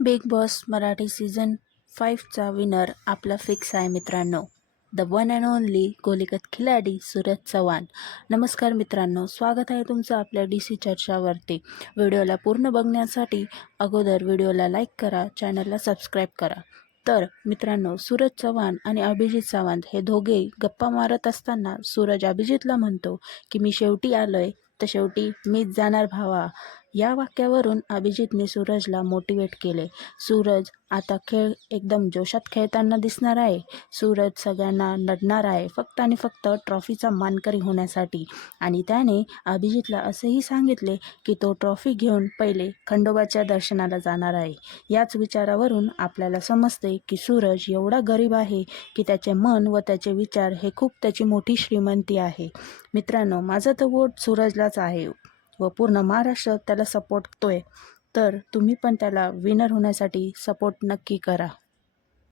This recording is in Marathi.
बिग बॉस मराठी सीझन 5चा विनर आपला फिक्स आहे मित्रांनो. द वन अँड ओनली गोलीगत खिलाडी सूरज चव्हाण. नमस्कार मित्रांनो, स्वागत आहे तुमचं आपल्या DC चर्चावरती. व्हिडिओला पूर्ण बघण्यासाठी अगोदर व्हिडिओला लाईक करा, चॅनलला सबस्क्राईब करा. तर मित्रांनो, सूरज चव्हाण आणि अभिजित सावंत हे दोघे गप्पा मारत असताना सूरज अभिजितला म्हणतो की मी शेवटी आलोय तर शेवटी मीच जाणार भावा. या वाक्यावरून अभिजितने सूरजला मोटिवेट केले. सूरज आता खेळ एकदम जोशात खेळताना दिसणार आहे. सूरज सगळ्यांना लढणार आहे फक्त आणि फक्त ट्रॉफीचा मानकरी होण्यासाठी. आणि त्याने अभिजितला असेही सांगितले की तो ट्रॉफी घेऊन पहिले खंडोबाच्या दर्शनाला जाणार आहे. याच विचारावरून आपल्याला समजते की सूरज एवढा गरीब आहे की त्याचे मन व त्याचे विचार हे खूप त्याची मोठी श्रीमंती आहे. मित्रांनो, माझं तर वोट सूरजलाच आहे व पूर्ण महाराष्ट्र त्याला सपोर्ट करतोय. तर तुम्ही पण त्याला विनर होण्यासाठी सपोर्ट नक्की करा.